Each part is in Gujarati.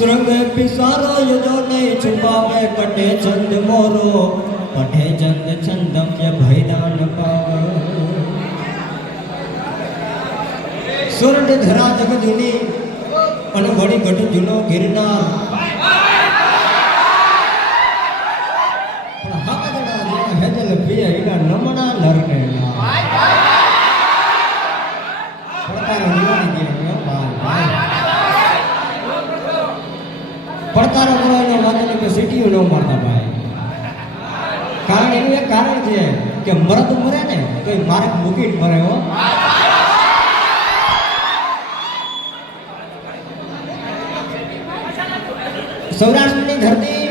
सुरंग पिसारो यजो नहीं छुपावे कटे चंद मोरो कटे चंद चंदम ये भैदान पाव सुरंड धरा जग जुनी अनवड़ी गट जुनो गिरना हकदड़ा हेजल पिया इना नमना नरने પડકારો કરવાનો વાતને કે સિટીઓ ન મારતા ભાઈ કારણ એનું એક કારણ છે કે મરદ મરે ને તો એ મારક મૂકીને મરે હો સૌરાષ્ટ્રની ધરતી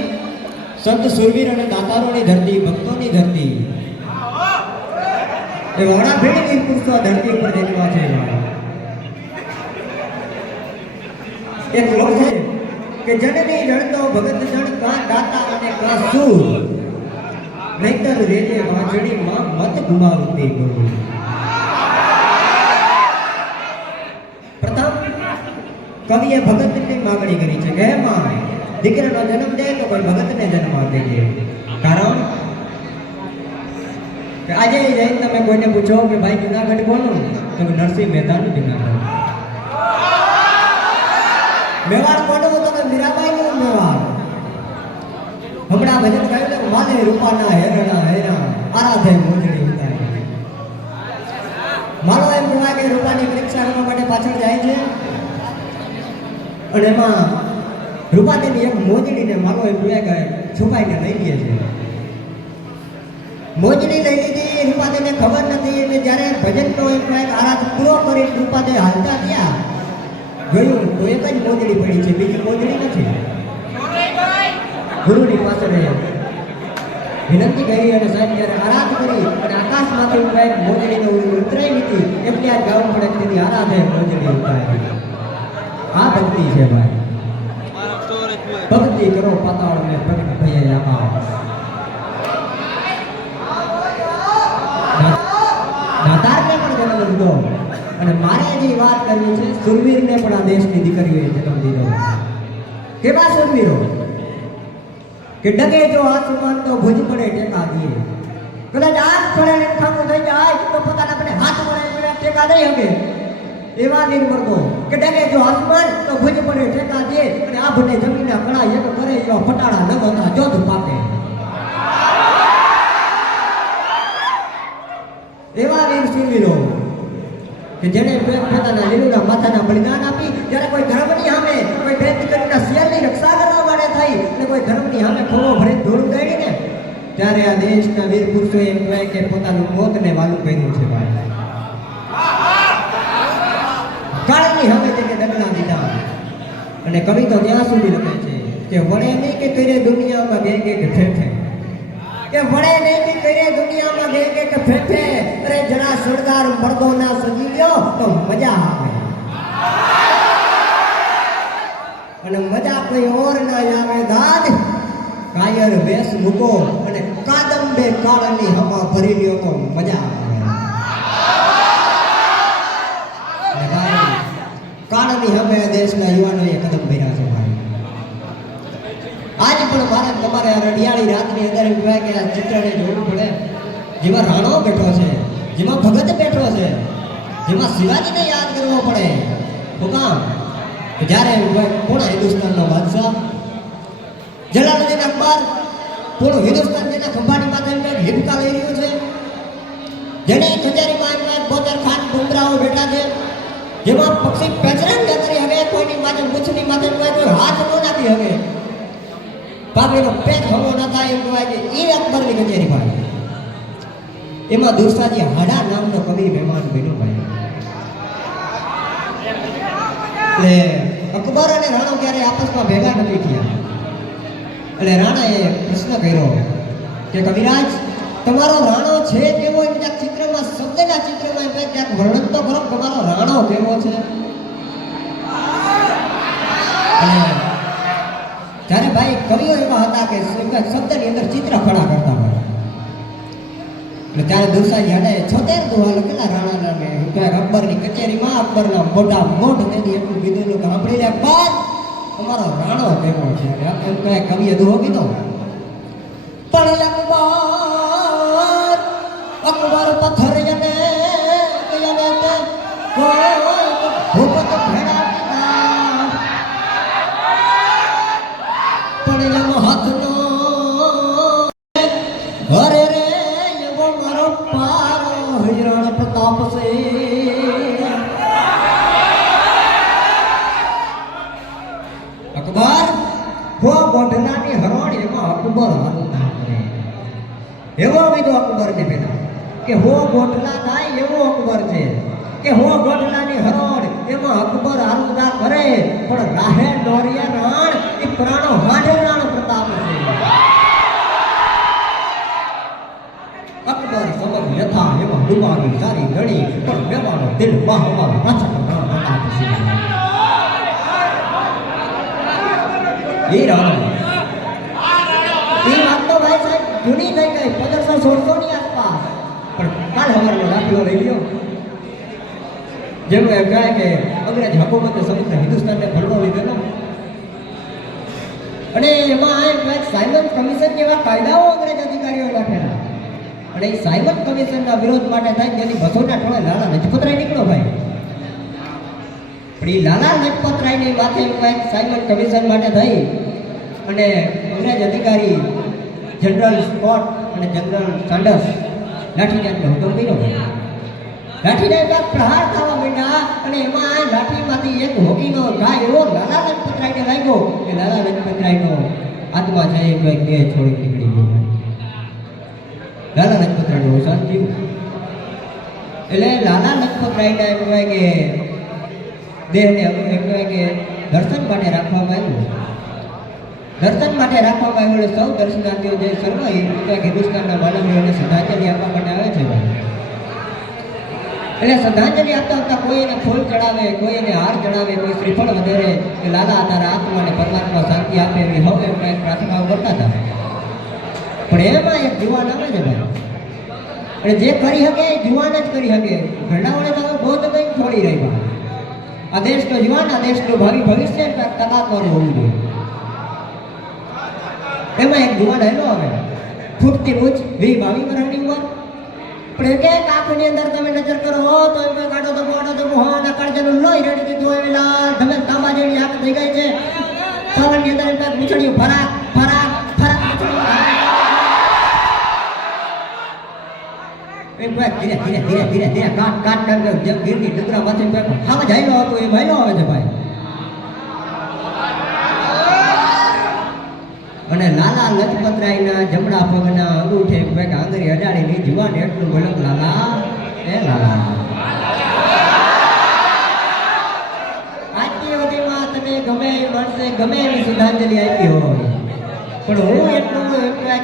સંત સુરવીર અને દાતારોની ધરતી ભક્તોની ધરતી એ વડા ભેડી વીર પુરુષો આ ધરતી ઉપર જન્મા છે એક લોક છે કે જનની જણતો ભગત જણ કા દાતા અને કા સૂર નહીતર રેજે વાંચડી માં મત ગુમાવતી ગુરુ પ્રથમ કવિએ ભગતની માગણી કરી છે કે હે માં દીકરાનો જન્મ દે તો કોઈ ભગતને જન્મ આપી કારણ કે આજે જઈને તમે કોઈને પૂછો કે ભાઈ જુનાગઢ કોનું તો નરસિંહ મહેતાનું જુનાગઢ મેવાડ કોનું તો કે મીરાબાઈ નું મેવાડ હમણાં ભજન ગાયું ને માને રૂપાના હેરણા હેરા આરાધે મોજડી ઉતારી મારો એમ કહેવાય કે રૂપાની પરીક્ષા કરવા માટે પાછળ જાય છે અને એમાં રૂપાની એક મોજડીને મારો એમ કહેવાય કે છુપાઈને લઈ લે છે મોજડી લઈ લીધી રૂપાને ખબર નથી એટલે જ્યારે ભજનનો એમ કહેવાય આરાધ પૂરો કરી રૂપાને હાલતા થયા જોયું તો એક જ મોજડી પડી છે બીજી મોજડી નથી ગુરુની પાસે વિનંતી કરી અને સાહેબ જ્યારે આરાધ કરી અને આકાશમાંથી કઈક મોજડીને ઉતરાઈ લીધી એટલે આ ગાવું પડે તેથી આરાધે મોજડી ઉતારી આ ભક્તિ છે ભાઈ ભક્તિ કરો પાતાળ ને પ્રગટ ભય આકાશ દાતારને પણ જન્મ લીધો અને મારે જે વાત કરવી છે સુરવીરને પણ આ દેશની દીકરીઓએ જન્મ દીધો કેવા સુરવીરો કે ડગે જો આસમાન તો ભુજ પડે ટેકા દીએ કદાચ આજ પડે ને ઠાકુર થઈ જાય તો પોતાના આપણે હાથ પડે ટેકા નહીં હકે એવા વીર વર્ગો કે ડગે જો આસમાન તો ભુજ પડે ટેકા દે અને આ ભને જમીનના કણા એક કરે એવા ફટાડા ન હતા જોધ પાકે એવા વીર સુરવીરો કે જેને પોતાના લીલુના માથાના બલિદાન આપી જ્યારે કોઈ ધર્મની સામે કોઈ ભેદ દીકરીના શિયાળની રક્ષા કરવા માટે થઈ અને કોઈ ધર્મની સામે ખોવો ભરી ધૂળ ગાડીને ત્યારે આ દેશના વીર પુરુષોએ એમ કહે કે પોતાનું મોતને વાલું કર્યું છે ભાઈ કાળની સામે તેને ડગલા દીધા અને કવિ તો ત્યાં સુધી લખે છે કે વડે નહીં કે કરે દુનિયામાં બે કે ઠેઠે કે વડે નહીં કે કરે દુનિયામાં બે કે ઠેઠે અરે જરા સરદાર મર્દોના સજી લ્યો તો મજા આવે અને મજા કોઈ ઓર ના આવે દાદ કાયર વેશ મૂકો અને કાદંબે કાળની હવા ભરી લ્યો તો મજા આવે કાળની હમે દેશના યુવાનોએ કદમ ભર્યા છે ભાઈ આજ પણ મારે તમારે આ રડિયાળી રાતની અંદર એમ કહેવાય કે આ ચિત્રને જોવું પડે જેમાં રાણો બેઠો છે જેમાં ભગત બેઠો છે જેમાં શિવાજીને યાદ કરવો પડે તો કામ જ્યારે પૂર્ણ હિન્દુસ્તાનનો બાદશાહ જલાલુદ્દીન અકબર પૂર્ણ હિન્દુસ્તાન જેના ખંભાની માથે હિબકા લઈ રહ્યો છે જેને કચેરીમાં બોતેર ખાન બુમરાઓ બેઠા છે જેમાં પક્ષી પેચરન કરી હવે કોઈની માથે મૂછની માથે કોઈ હાથ ન નાખી હવે પાપડીનો પેટ હવો ન થાય એમ કહેવાય કે એ અકબરની કચેરી ભાઈ એમાં દુર્સાજી હાડા નામનો કવિ મહેમાન બન્યો ભાઈ એટલે અકબર અને રાણો ક્યારે આપસમાં ભેગા નથી થયા એટલે રાણાએ પ્રશ્ન કર્યો કે કવિરાજ તમારો રાણો છે કેવો એમ ક્યાંક ચિત્રમાં શબ્દના ચિત્રમાં એમ ક્યાંક વર્ણન તો કરો તમારો રાણો કેવો છે ત્યારે ભાઈ કવિઓ એવા હતા કે શબ્દની અંદર ચિત્ર ખડા કરતા હોય એટલે ત્યારે દુર્સાજી હાડે 76 દુહા લખેલા રાણાના ને અકબરની કચેરીમાં અકબરના મોટા મોઢ તેથી એટલું કીધેલું કે સાંભળી લે અકબર અમારો રાણો કેવો છે એમ કઈ કવિએ દુહો કીધો પણ અકબર પથ્થર જને ભૂપત ભેડા પણ એનો હાથનો અરે રે એવો મારો પારો હરિરાણ પ્રતાપ છે અકબર હો ગોઢલાની હરોળ એમાં અકબર હાલતા કરે એવો કીધો અકબર ને પેલા કે હો ગોઢલા થાય એવો અકબર છે કે હો ગોઢલાની હરોળ એમાં અકબર હાલતા કરે પણ રાહે દોરિયા રાણ એ પ્રાણો હાડે રાણ પ્રતાપ છે અકબર સમજ યથા એમાં ડુબાની સારી ગણી પણ બેવાનો દિલ બાહમાં રચક રાણ પ્રતાપ છે એ રાણ એ વાત તો ભાઈ સાહેબ જૂની થઈ ગઈ 1516 ની આસપાસ પણ કાલ હવારનો દાખલો લઈ ગયો જેવું એમ કહે કે અંગ્રેજ હકુમતે સમગ્ર હિન્દુસ્તાનને ભરડો લીધેલો અને એમાં સાયમન કમિશન જેવા કાયદાઓ અંગ્રેજ અધિકારીઓએ નાખેલા અને એ સાયમન કમિશનના વિરોધ માટે થાય જેની બસોના ટોળે લાલા લજપતરાય નીકળો ભાઈ પણ એ લાલા લજપતરાયની માથે સાયમન કમિશન માટે થઈ અને અંગ્રેજ અધિકારી જનરલ સ્કોટ અને જનરલ સાન્ડર્સ લાઠીચાર્જનો હુકમ કર્યો લાઠીને કાંક પ્રહાર થવા માંડ્યા અને એમાં લાઠીમાંથી એક હોકીનો ઘા એવો લાલા લજપતરાયને લાગ્યો કે લાલા લજપતરાયનો આત્મા છે એ કંઈક દેહ છોડી નીકળી ગયો લાલા લજપતરાયનું અવસાન થયું એટલે લાલા લજપતરાયને એમ કહેવાય કે દેહને એમ કહેવાય કે દર્શન માટે રાખવામાં આવ્યું દર્શન માટે રાખવામાં આવ્યું એટલે સૌ દર્શનાર્થીઓ જે સર્વ હિન્દુસ્તાનના માનવીઓને શ્રદ્ધાંજલિ આપવા માટે આવે છે એટલે શ્રદ્ધાંજલિ આપતા આપતા કોઈ એને ફૂલ ચડાવે કોઈ એને હાર ચડાવે કોઈ શ્રીફળ વધારે કે લાલા તારા આત્માને પરમાત્મા શાંતિ આપે એવી હવે કંઈક પ્રાર્થનાઓ કરતા હતા પણ એમાં એક જુવાન આવે છે ભાઈ અને જે કરી શકે એ જુવાન જ કરી શકે ઘરડાઓને તો બૌદ્ધ કંઈક છોડી રહ્યા આ દેશનો જુવાન આ દેશનું ભાવિ ભવિષ્ય તાકાતવાળું હોવું જોઈએ એમાં એક જુવાન હેલો આવે ફૂટતી મૂછ 20-22 વર્ષની ઉંમર પણ એક એક આંખની અંદર તમે નજર કરો તો એમ કાઢો તો મોહન અકળજનું લોહી રેડી દીધું એવેલા તમે તાંબા જેવી આંખ થઈ ગઈ છે પવનની અંદર એમ મૂછડીયું ફરાક ફરાક ફરાક એક વાર ધીરે ધીરે ધીરે ધીરે ધીરે કાટ કાટ કાટ જેમ ગીરની ડુંગરામાંથી આમ જ હાઈલો હતો એ હાઈલો આવે છે ભાઈ અને લાલા લજપતરાયના જમણા પગના અંગૂઠે એક આંગળી અડાડીને જુવાન એટલું બોલ્યો લાલા એ લાલા આજની સુધીમાં તને ગમે એ માણસે ગમે એવી શ્રદ્ધાંજલિ આપી હોય પણ હું એટલું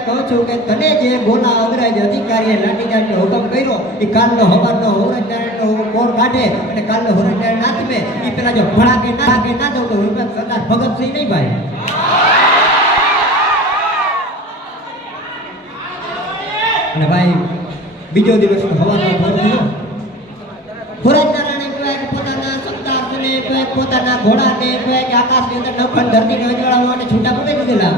કહું છું કે તને જે બોલા અંગ્રેજ અધિકારીએ લાઠીચાર્જનો હુકમ કર્યો એ કાલનો હવારનો હોરજનારાયણનો કોર કાઢે અને કાલનો હોરજનારાયણ નાચમે એ પેલા જો ભડાકે ના દઉં તો સરદાર ભગતસિંહ નહીં ભાઈ અને ભાઈ બીજો દિવસ હવાનો ભોર થયો હોરજનારાયણે કહેવાય કે પોતાના સંતાનને કહેવાય પોતાના ઘોડાને કહેવાય કે આકાશની અંદર નખન ધરતીને અજવાળાઓ અને છૂટા પડી દીધેલા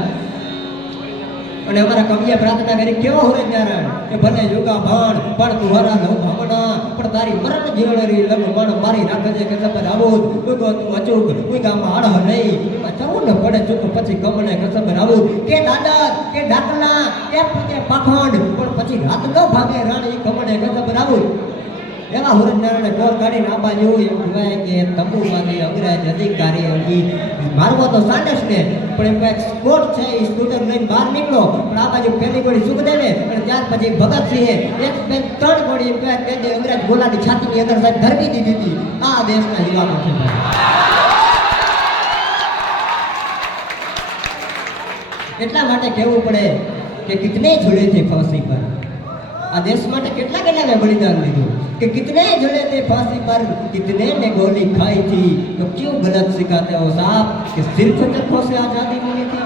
અને અમારા કવિએ પ્રાર્થના કરી કેવો હોરજનારાયણ કે ભલે યુગા ભાણ પણ તું હરા લઉં ભામણા પણ તારી મરણ જીવણરી લગ મણ મારી રાખે છે કે સબર આવું કોઈ તું અચૂક કોઈ ગામમાં આડહ નહીં એમાં જવું ને પડે ચૂક પછી ગમણે કે સબર આવું કે દાદર કે ડાકલા કે પાખંડ પણ પછી રાત ન ભાગે રાણી ગમણે કે સબર આવું એવા હોરજનારાયણે કોર કાઢીને આ બાજુ એમ કહેવાય કે તંબુમાંથી અંગ્રેજ અધિકારી મારવો તો સાંડસ ને પણ એમ કાંઈક સ્કોટ છે એ સ્કૂટર લઈને બહાર નીકળો પણ આ બાજુ પહેલી ગોળી સુખદેવે અને ત્યાર પછી ભગતસિંહે એક બે ત્રણ ગોળી એમ કહેવાય કે અંગ્રેજ ગોલાની છાતીની અંદર સાહેબ ધરબી દીધી હતી આ દેશના યુવાનો છે એટલા માટે કહેવું પડે કે કિતને ઝૂલે थे फांसी पर આ દેશ માટે કેટલા કેટલા બલિદાન દીધું कि कितने जले थे फांसी पर कितने ने गोली खाई थी तो क्यों गलत सिखाते हो साहब कि सिर्फ चरखों से आजादी मिली थी